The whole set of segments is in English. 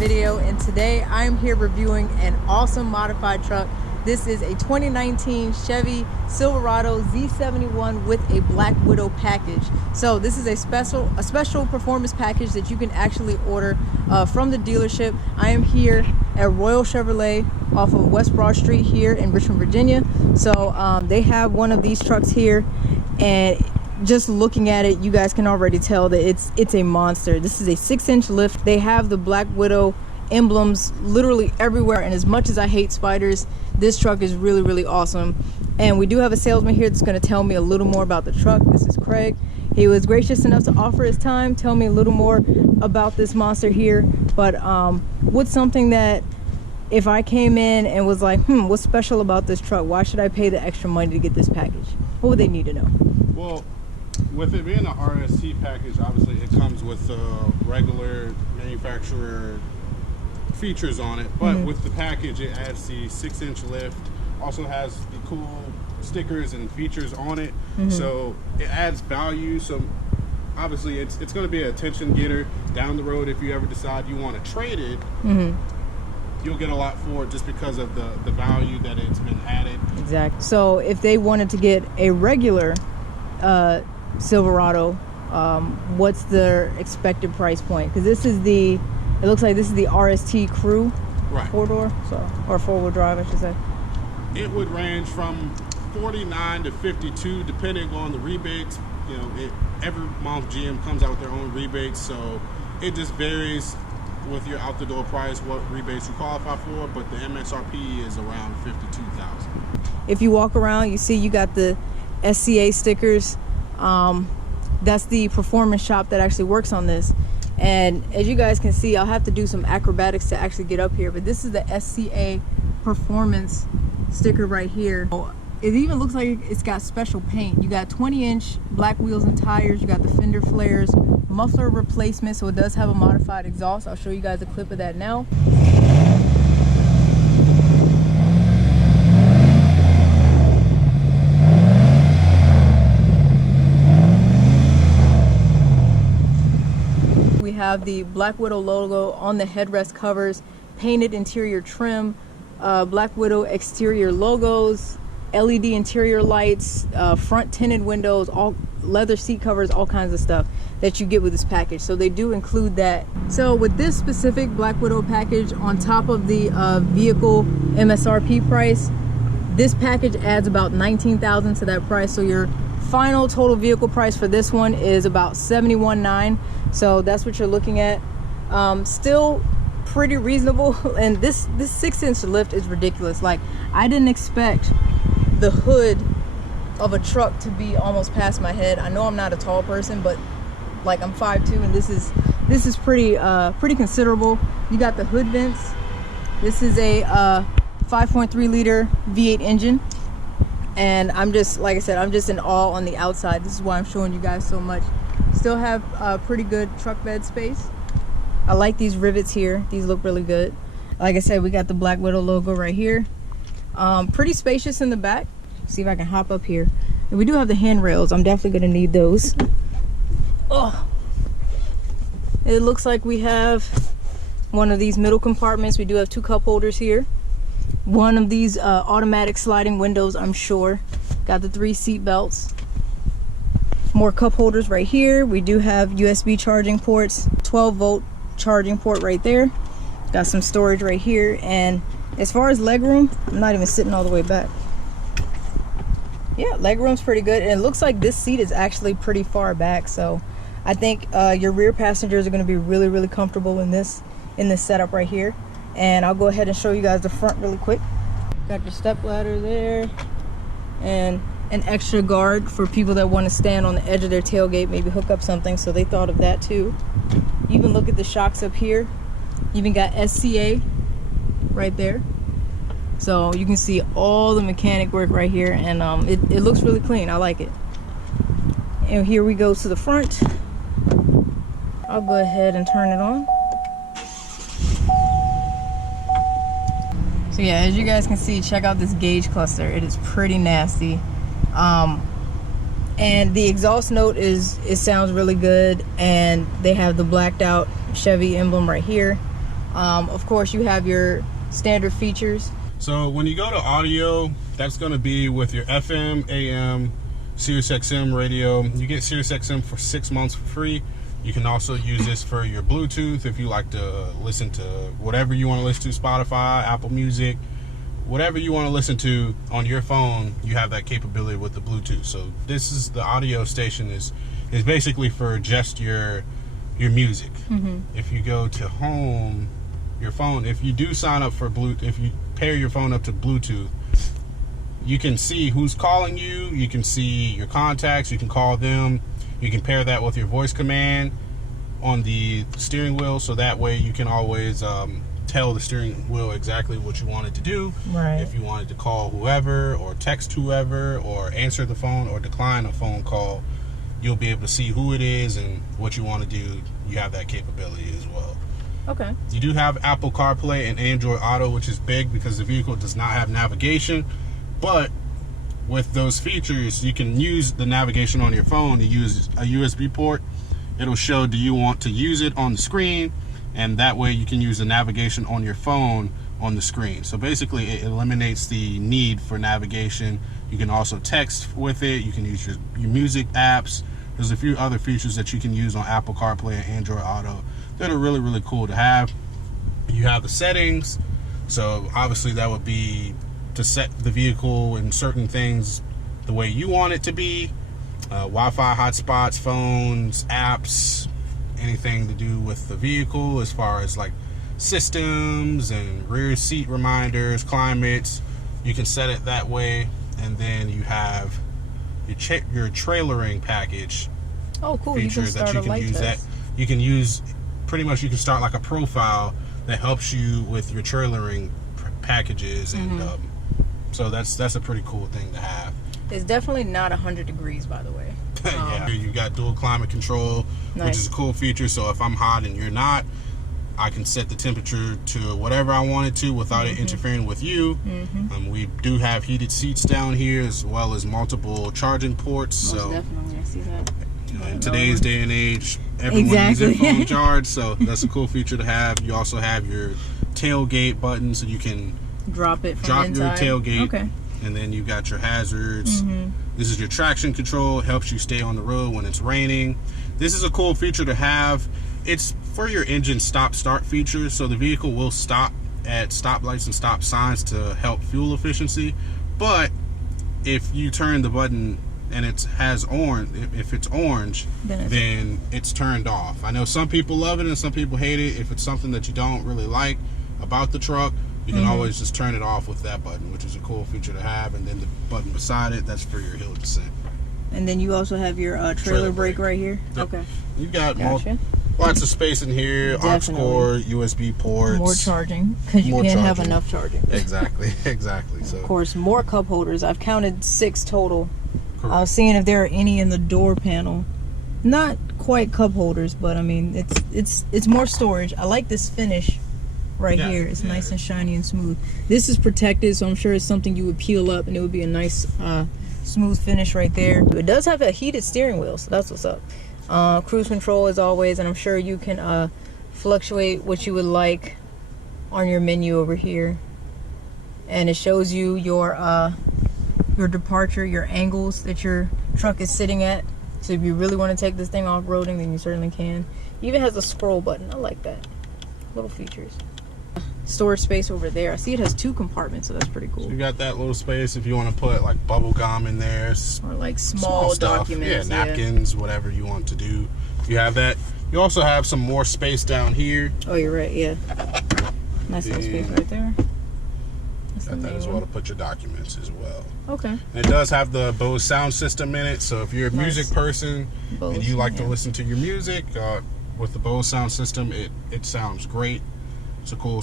video, and today I'm here reviewing an awesome modified truck. This is a 2019 Chevy Silverado Z71 with a Black Widow package. So this is a special performance package that you can actually order from the dealership. I am here at Royal Chevrolet off of West Broad Street here in Richmond, Virginia. So they have one of these trucks here, and just looking at it, you guys can already tell that it's a monster. This is a 6-inch lift. They have the Black Widow emblems literally everywhere, and as much as I hate spiders, this truck is really awesome. And we do have a salesman here that's going to tell me a little more about the truck. This is Craig. He was gracious enough to offer his time, tell me a little more about this monster here. But what's something that if I came in and was like, what's special about this truck? Why should I pay the extra money to get this package? What would they need to know? Well, with it being an RST package, obviously it comes with regular manufacturer features on it, but with the package it adds the 6-inch lift, also has the cool stickers and features on it, so it adds value. So obviously it's going to be an attention getter down the road. If you ever decide you want to trade it, you'll get a lot for it just because of the value that it's been added. Exactly. So if they wanted to get a regular Silverado, what's their expected price point? Because this is it looks like this is the RST Crew, right? 4-door, or 4-wheel drive, I should say. It would range from $49 to $52, depending on the rebates. You know, every month GM comes out with their own rebates, so it just varies with your out the door price what rebates you qualify for. But the MSRP is around $52,000. If you walk around, you see you got the SCA stickers. That's the performance shop that actually works on this. And as you guys can see, I'll have to do some acrobatics to actually get up here, but this is the SCA Performance sticker right here. It even looks like it's got special paint. You got 20-inch black wheels and tires. You got the fender flares, muffler replacement, so it does have a modified exhaust. I'll show you guys a clip of that now. Have the Black Widow logo on the headrest covers, painted interior trim, Black Widow exterior logos, LED interior lights, front tinted windows, all leather seat covers, all kinds of stuff that you get with this package. So they do include that. So with this specific Black Widow package, on top of the vehicle MSRP price, this package adds about $19,000 to that price. So your final total vehicle price for this one is about $71,900. So that's what you're looking at. Still pretty reasonable. And this 6-inch lift is ridiculous. Like, I didn't expect the hood of a truck to be almost past my head. I know I'm not a tall person, but like, I'm 5'2", and this is pretty considerable. You got the hood vents. This is a 5.3 liter V8 engine. And I'm just, like I said, I'm just in awe on the outside. This is why I'm showing you guys so much. Still have pretty good truck bed space. I like these rivets here. These look really good. Like I said, we got the Black Widow logo right here. Pretty spacious in the back. See if I can hop up here. And we do have the handrails. I'm definitely going to need those. Oh, it looks like we have one of these middle compartments. We do have 2 cup holders here. One of these automatic sliding windows, I'm sure. Got the 3 seat belts. More cup holders right here. We do have USB charging ports, 12-volt charging port right there. Got some storage right here. And as far as legroom, I'm not even sitting all the way back. Yeah, legroom's pretty good. And it looks like this seat is actually pretty far back. So I think your rear passengers are going to be really comfortable in this setup right here. And I'll go ahead and show you guys the front really quick. Got your step ladder there, and an extra guard for people that want to stand on the edge of their tailgate, maybe hook up something. So they thought of that too. Even look at the shocks up here. Even got SCA right there. So you can see all the mechanic work right here, and it looks really clean. I like it. And here we go to the front. I'll go ahead and turn it on. So yeah, as you guys can see, check out this gauge cluster. It is pretty nasty. And the exhaust note it sounds really good, and they have the blacked out Chevy emblem right here. Of course, you have your standard features. So when you go to audio, that's going to be with your FM, AM, Sirius XM radio. You get Sirius XM for 6 months for free. You can also use this for your Bluetooth if you like to listen to whatever you want to listen to, Spotify, Apple Music, whatever you want to listen to on your phone. You have that capability with the Bluetooth. So this is the audio station is basically for just your music. If you go to home, your phone, if you do sign up for Bluetooth, if you pair your phone up to Bluetooth, you can see who's calling you, you can see your contacts, you can call them, you can pair that with your voice command on the steering wheel, so that way you can always tell the steering wheel exactly what you wanted to do. Right. If you wanted to call whoever or text whoever or answer the phone or decline a phone call, you'll be able to see who it is and what you want to do. You have that capability as well. Okay. You do have Apple Carplay and Android Auto, which is big because the vehicle does not have navigation. But with those features, you can use the navigation on your phone. You use a USB port. It'll show, do you want to use it on the screen? And that way you can use the navigation on your phone on the screen. So basically it eliminates the need for navigation. You can also text with it. You can use your music apps. There's a few other features that you can use on Apple CarPlay and Android Auto that are really, really cool to have. You have the settings. So obviously that would be to set the vehicle and certain things the way you want it to be. Wi-Fi hotspots, phones, apps, anything to do with the vehicle as far as like systems and rear seat reminders, climates. You can set it that way. And then you have your trailering package. Oh, cool. You can start a light test. You can use, pretty much you can start like a profile that helps you with your trailering packages. And so that's a pretty cool thing to have. It's definitely not 100 degrees, by the way. Yeah, you got dual climate control, which is a cool feature. So if I'm hot and you're not, I can set the temperature to whatever I want it to without it interfering with you. We do have heated seats down here as well as multiple charging ports. Most so definitely, I see that. in today's day and age, everyone uses their phone charge, so that's a cool feature to have. You also have your tailgate button, so you can drop it from inside. Your tailgate. Okay. And then you got your hazards. This is your traction control. It helps you stay on the road when it's raining. This is a cool feature to have. It's for your engine stop-start feature, so the vehicle will stop at stoplights and stop signs to help fuel efficiency. But if you turn the button and it has orange, if it's orange, then it's turned off. I know some people love it and some people hate it. If it's something that you don't really like about the truck, you can always just turn it off with that button, which is a cool feature to have. And then the button beside it, that's for your hill descent. And then you also have your trailer brake right here. Yep. Okay. You've got lots of space in here. Definitely. Aux cord, USB ports. More charging, because you can't have enough charging. Exactly. So of course, more cup holders. I've counted 6 total. Correct. I was seeing if there are any in the door panel. Not quite cup holders, but I mean it's more storage. I like this finish here. It's nice and shiny and smooth. This is protected, so I'm sure it's something you would peel up and it would be a nice smooth finish right there. It does have a heated steering wheel, so that's what's up. Cruise control as always, and I'm sure you can fluctuate what you would like on your menu over here. And it shows you your departure, your angles that your truck is sitting at. So if you really want to take this thing off-roading, then you certainly can. It even has a scroll button. I like that. Little features. Storage space over there. I see it has 2 compartments, so that's pretty cool. So you got that little space if you want to put like bubble gum in there, or like small documents, napkins, whatever you want to do. You have that. You also have some more space down here. Oh, you're right. Yeah, nice little space right there. Got that as well to put your documents as well. Okay. And it does have the Bose sound system in it, so if you're a music person and you like to listen to your music with the Bose sound system, it sounds great. It's a cool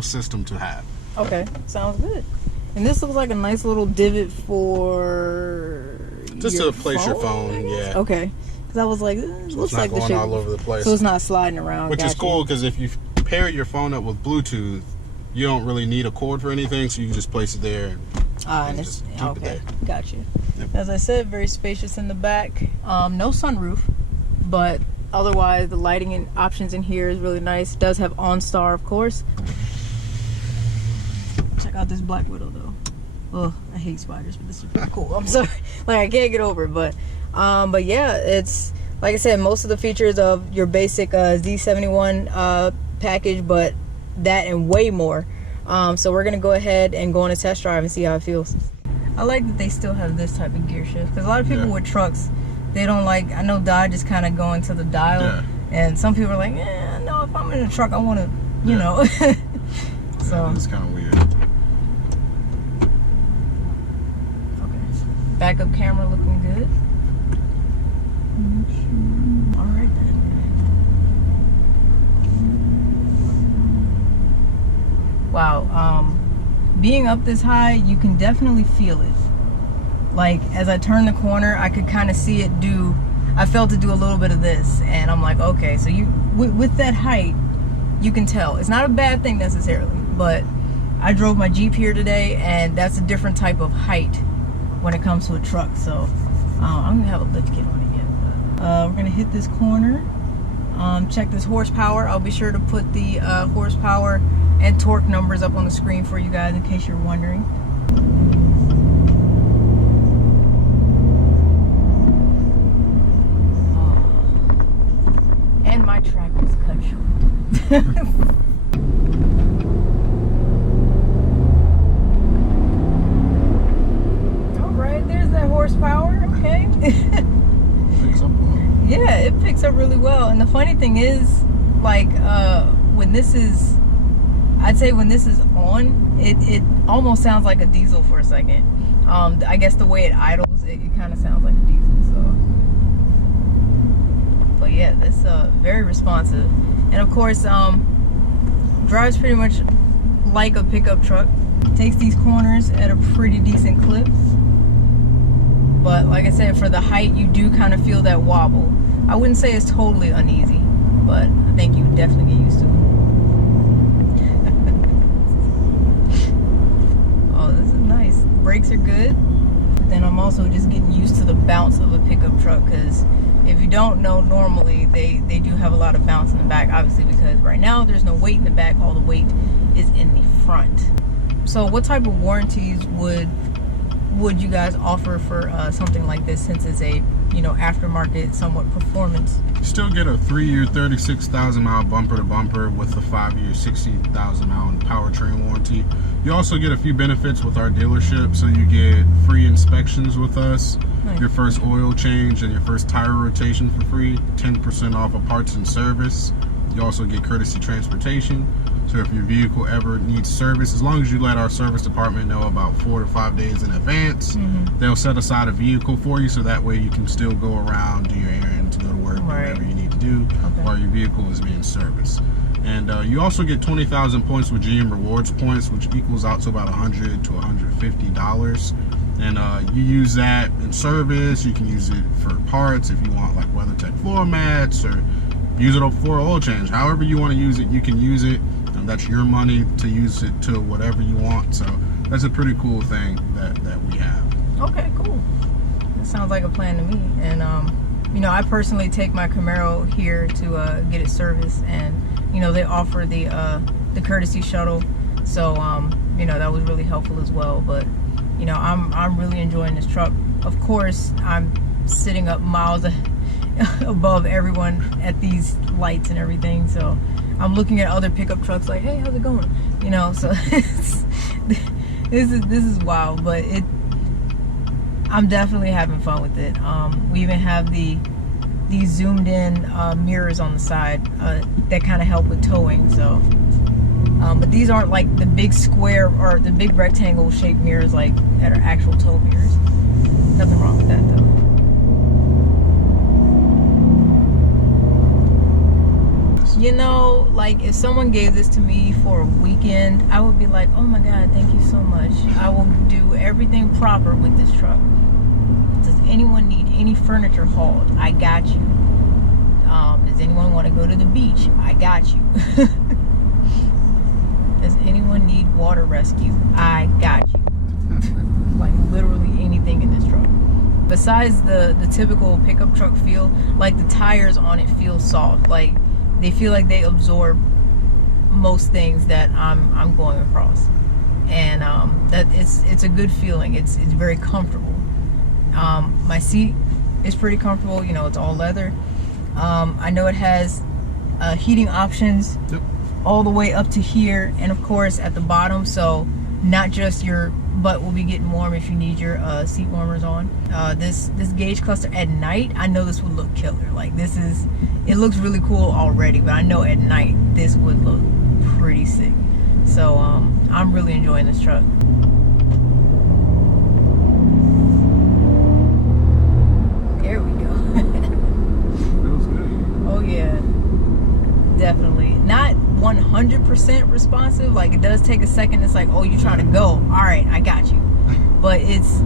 system to have. Okay, sounds good. And this looks like a nice little divot for just to place your phone. Yeah. Okay. Because I was like, it looks like going all over the place. So it's not sliding around. Which is cool because if you pair your phone up with Bluetooth, you don't really need a cord for anything, so you can just place it there. And just keep it there. Got you. Yep. As I said, very spacious in the back. No sunroof, but otherwise the lighting and options in here is really nice. It does have OnStar, of course. Check out this Black Widow though. Oh, I hate spiders, but this is pretty cool. I'm sorry, like I can't get over it, but yeah, it's like I said, most of the features of your basic Z71 package, but that and way more. So we're gonna go ahead and go on a test drive and see how it feels. I like that they still have this type of gear shift, because a lot of people with trucks, they don't like, I know Dodge is kind of going to the dial, and some people are like, no, if I'm in a truck, I want to, you know. So it's kind of weird. Okay, backup camera looking good. All right then. Wow, being up this high, you can definitely feel it. Like as I turned the corner, I could kind of see it do, I felt it do a little bit of this, and I'm like, okay, so you, with that height, you can tell. It's not a bad thing necessarily, but I drove my Jeep here today, and that's a different type of height when it comes to a truck. So I'm gonna have a lift kit on it yet. We're gonna hit this corner, check this horsepower. I'll be sure to put the horsepower and torque numbers up on the screen for you guys in case you're wondering. Oh. And my track was cut short. Alright, there's that horsepower, okay. Picks up well. Yeah, it picks up really well. And the funny thing is, like, when this is, I'd say when this is on, it almost sounds like a diesel for a second. I guess the way it idles, it kind of sounds like a diesel. So, but yeah, that's very responsive, and of course, drives pretty much like a pickup truck. Takes these corners at a pretty decent clip. But like I said, for the height, you do kind of feel that wobble. I wouldn't say it's totally uneasy, but I think you would definitely get used to it. Oh, this is nice. Brakes are good. But then I'm also just getting used to the bounce of a pickup truck, because if you don't know, normally they do have a lot of bounce in the back, obviously, because right now there's no weight in the back, all the weight is in the front. So what type of warranties would you guys offer for something like this, since it's a, you know, aftermarket, somewhat performance? You still get a 3-year 36,000 mile bumper to bumper with a 5-year 60,000 mile powertrain warranty. You also get a few benefits with our dealership. So you get free inspections with us, nice. Your first oil change and your first tire rotation for free, 10% off of parts and service. You also get courtesy transportation. So if your vehicle ever needs service, as long as you let our service department know about 4 to 5 days in advance, they'll set aside a vehicle for you, so that way you can still go around, do your errands, go to work, do whatever you need to do while your vehicle is being serviced. And you also get 20,000 points with GM Rewards points, which equals out to about $100 to $150. And you use that in service. You can use it for parts if you want, like WeatherTech floor mats, or use it for oil change. However you want to use it, you can use it. That's your money to use it to whatever you want. So that's a pretty cool thing that we have. Okay, cool. That sounds like a plan to me. And you know, I personally take my Camaro here to get it serviced, and you know, they offer the courtesy shuttle. So you know, that was really helpful as well. But you know, I'm really enjoying this truck. Of course, I'm sitting up miles above everyone at these lights and everything. So I'm looking at other pickup trucks like, hey, how's it going? You know, so this is wild, but I'm definitely having fun with it. We even have these zoomed in mirrors on the side that kind of help with towing. So, but these aren't like the big square or the big rectangle shaped mirrors like that are actual tow mirrors. Nothing wrong with that though. You know, like if someone gave this to me for a weekend, I would be like, oh my God, thank you so much. I will do everything proper with this truck. Does anyone need any furniture hauled? I got you. Does anyone want to go to the beach? I got you. Does anyone need water rescue? I got you. Like literally anything in this truck. besides the typical pickup truck feel, like the tires on it feel soft. Like they feel like they absorb most things that I'm going across, and that it's a good feeling. It's very comfortable. My seat is pretty comfortable. You know, it's all leather. I know it has heating options. Yep. All the way up to here, and of course at the bottom, so not just your butt will be getting warm if you need your seat warmers on. This gauge cluster at night, I know this would look killer. Like it looks really cool already, but I know at night this would look pretty sick. So I'm really enjoying this truck. There we go. Feels good. Oh yeah, definitely. Not 100% responsive. Like it does take a second. It's like, oh, you trying to go, all right, I got you. But it's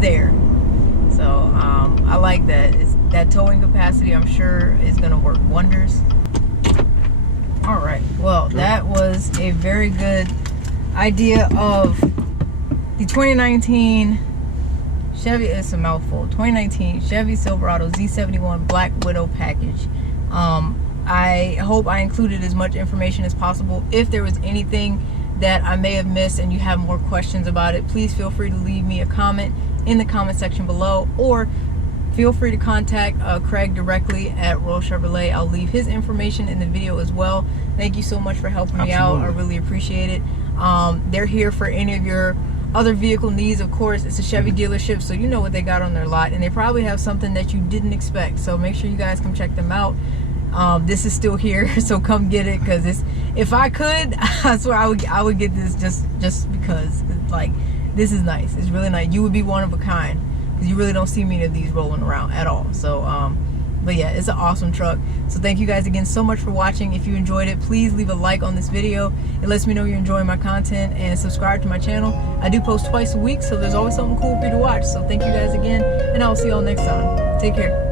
there. So I like that. It's that towing capacity, I'm sure is gonna work wonders. All right, well, that was a very good idea of the 2019 Chevy. It's a mouthful. 2019 Chevy Silverado Z71 Black Widow package. I hope I included as much information as possible. If there was anything that I may have missed and you have more questions about it, please feel free to leave me a comment in the comment section below, or feel free to contact Craig directly at Royal Chevrolet. I'll leave his information in the video as well. Thank you so much for helping me out. I really appreciate it. They're here for any of your other vehicle needs. Of course, it's a Chevy dealership, so you know what they got on their lot, and they probably have something that you didn't expect. So make sure you guys come check them out. This is still here, so come get it, because if I could, I swear I would get this just because, like, this is nice. It's really nice. You would be one of a kind, because you really don't see many of these rolling around at all. So but yeah, it's an awesome truck. So thank you guys again so much for watching. If you enjoyed it, please leave a like on this video. It lets me know you're enjoying my content, and subscribe to my channel. I do post twice a week, so there's always something cool for you to watch. So thank you guys again, and I'll see y'all next time. Take care.